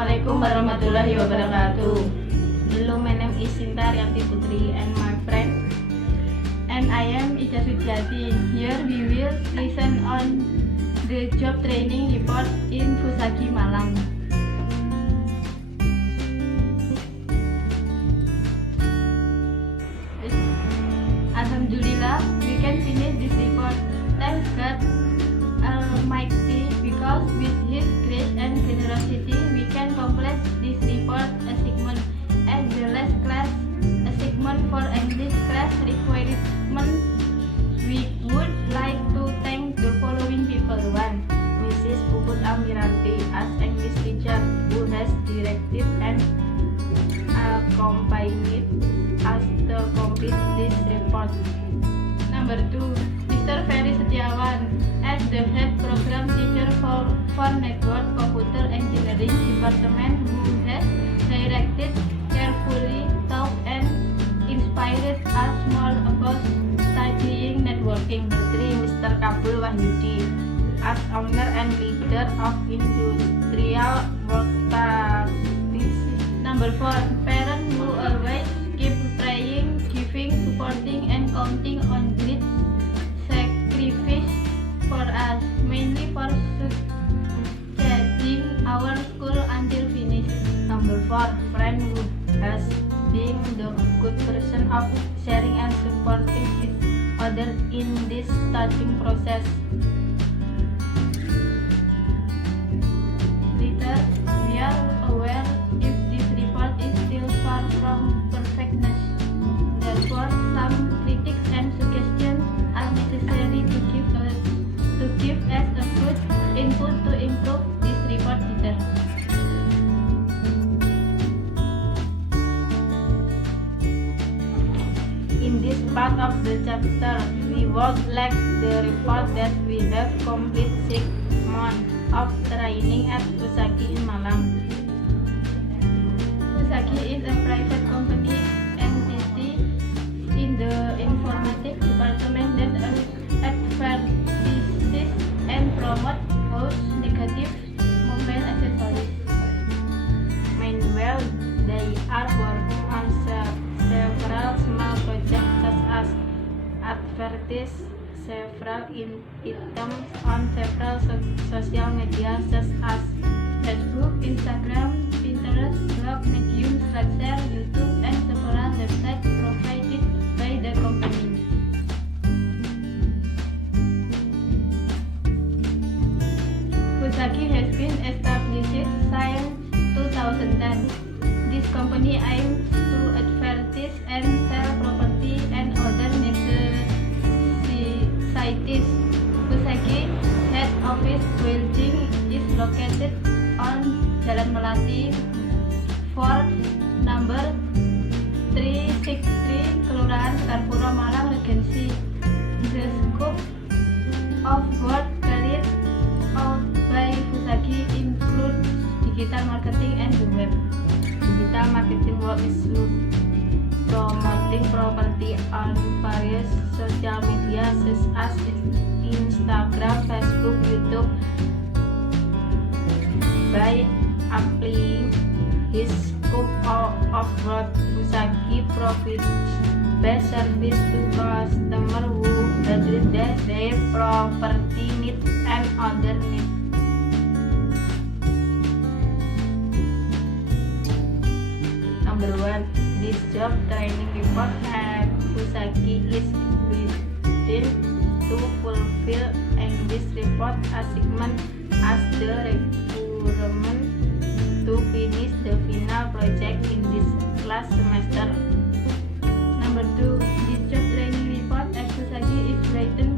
Assalamualaikum warahmatullahi wabarakatuh. Hello, my name is Sinta Rianti Putri and my friend, and I am Ija Sujati. Here we will listen on the job training report in Fusagi, Malang. Alhamdulillah, we can finish this report. Thanks God Almighty, because with His grace and generosity, we can complete this report assignment. As the last class assignment for English class requirement, we would like to thank the following people. 1. Mrs. Puput Amiranti as English teacher, who has directed and accompanied us to complete this report. Number 2. Mr. Ferry Setiawan as the head program teacher for Network Computer Engineering Department, who has directed, carefully taught and inspired us more about studying networking. 3. Mr. Kabul Wahyudi as owner and leader of industrial workspace. Number 4. Parents who always keep praying, giving, supporting and counting on great sacrifice for us, mainly for studying our school until finish. Number 4. Friend who has been the good person of sharing and supporting each other in this studying process. Later, we are aware if this report is still far from perfectness. Therefore, some critics and suggestions are necessary to give us a good input to improve this report later. In this part of the chapter, we would like the report that we have completed 6 months of training at Fusagi in Malang. Fusagi is a private company entity in the informatics department that advertises and promotes host negative mobile accessories. Meanwhile, they are working on several small projects such as advertise several items on several social media such as Facebook, Instagram, Pinterest, blog, Medium, Slideshare, YouTube, and several websites provided by the company. Fusagi has been established since 2010. This company aims to advertise and sell property and other necessities. Fusagi head office building is located on Jalan Melati 4, number 363, Kelurahan Karpura, Malang, Regency. The scope of work carried out by Fusagi includes digital marketing and the web. Digital marketing work is promoting property on various social media such as Instagram, Facebook, YouTube. By applying his scope of work, Fusagi provides best service to customers who address their property needs and other needs. Number 1. This job training report at Fusagi is written to fulfill English report assignment as the requirement to finish the final project in this last semester. Number 2. This job training report at Fusagi is written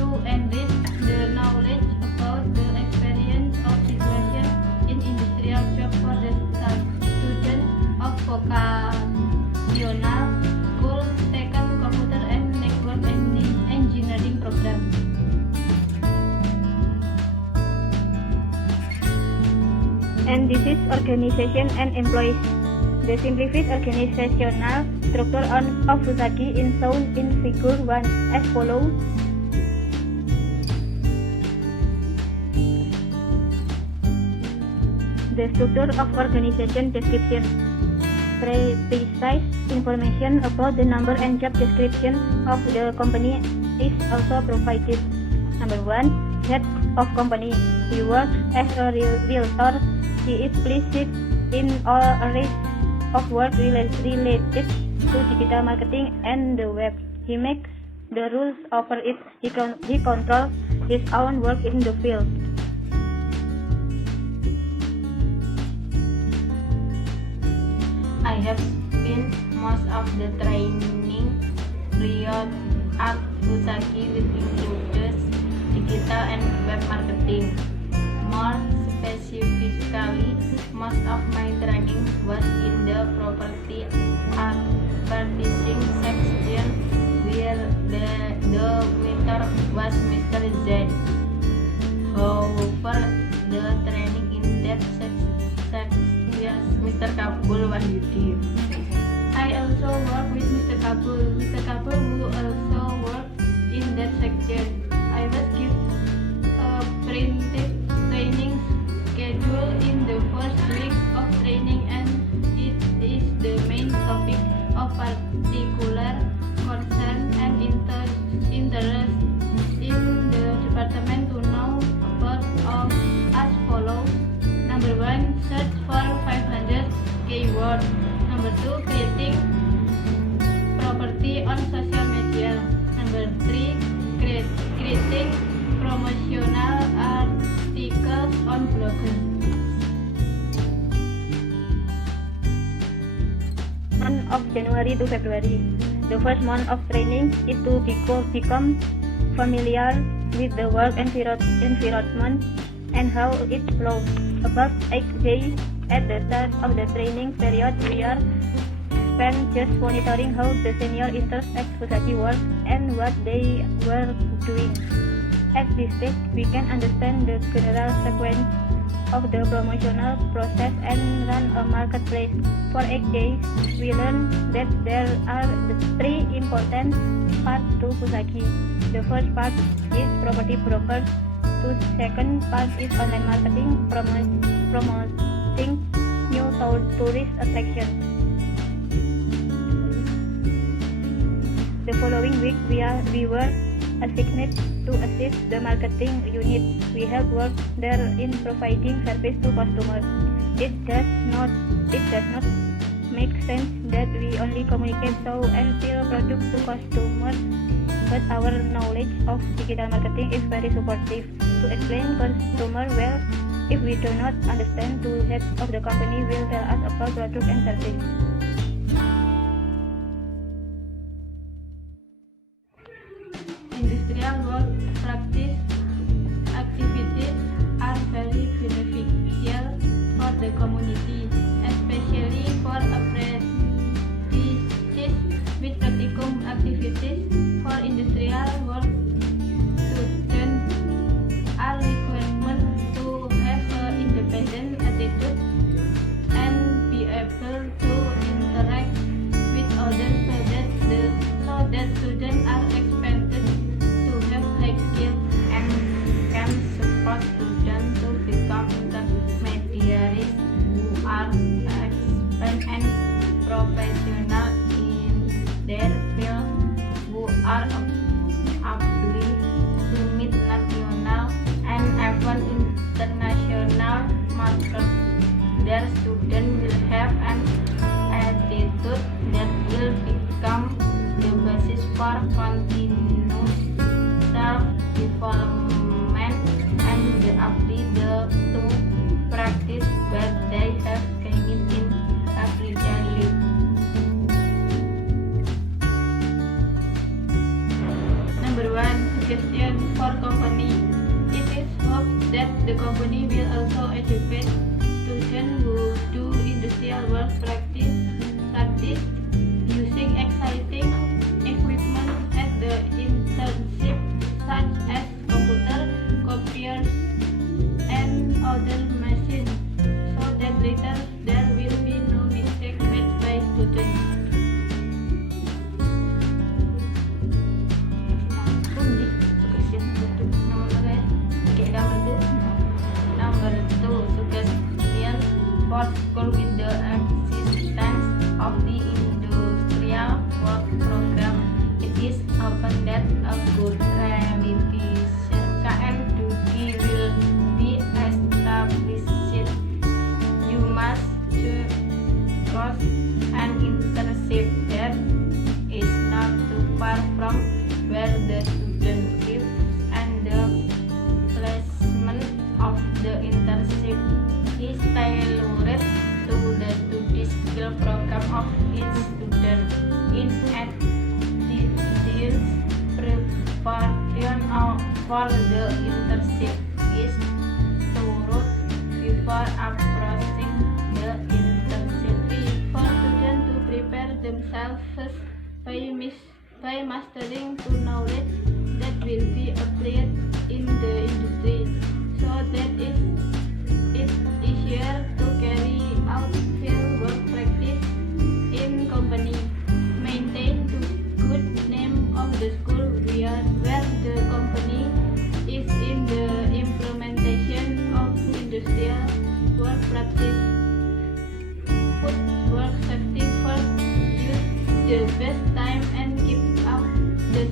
to enrich the knowledge about the experience of situation in industrial job for the students of vocational school taken computer and network engineering program. And this is organization and employees. The simplified organizational structure of Fusagi is shown in figure 1 as follows. The structure of organization description. Precise information about the number and job description of the company is also provided. Number 1. Head of company. He works as a realtor. He is pleased in all areas of work related to digital marketing and the web. He makes the rules over it. He controls his own work in the field. I have spent most of the training period at Fusaki, which includes digital and web marketing. More specifically, most of my training was in the property advertising section, where the mentor was Mr. Z. However, the training in that section Mr. Kabul Wahyudi. I also work with Mr. Kabul. Mr. Kabul who also worked in that section. I was given a printed training schedule in the first week of training, and it is the main topic of particular concern and interest in the department to know about as follows. Number 1, search for 500 keywords. Number 2, creating property on social media. Number 3, creating promotional articles on bloggers. Month of January to February. The first month of training is to become familiar with the work environment and how it flows. About 8 days at the start of the training period, we are spent just monitoring how the senior interns at Fusaki work and what they were doing. At this stage, we can understand the general sequence of the promotional process and run a marketplace. For 8 days, we learned that there are the 3 important parts to Fusaki. The first part is property brokers. The second part is online marketing, promoting new tourist attractions. The following week, we were assigned to assist the marketing unit. We have worked there in providing service to customers. It does not make sense that we only communicate so and sell products to customers, but our knowledge of digital marketing is very supportive to explain customer well. If we do not understand, the head of the company will tell us about product and service. Industrial work practice activities are very beneficial for the community, especially for apprentices with practicum activities. For industrial work, students are required to have an independent attitude and be able to interact with others so that students are expected to have high skills and can support students to become intermediaries who are expert and professional in their field, who are able to meet national and even international markets. Their students will have an attitude that will become the basis for continuous self-development and the ability to practice what they have gained in everyday life. Number 1, suggestion for company. It is hoped that the company will also educate students who do industrial work practice using exciting equipment at the internship, such as computer, copiers, and other machines, so that later there will be no mistake made by students. Number 2, suggestion internship is thorough before approaching the internship. 3. For students to prepare themselves by mastering to knowledge that will be applied in the industry, so that it's easier to carry out field work practice in company. Maintain the good name of the school where the company is in the implementation of industrial work practice. Put work safety first. Use the best time and keep up the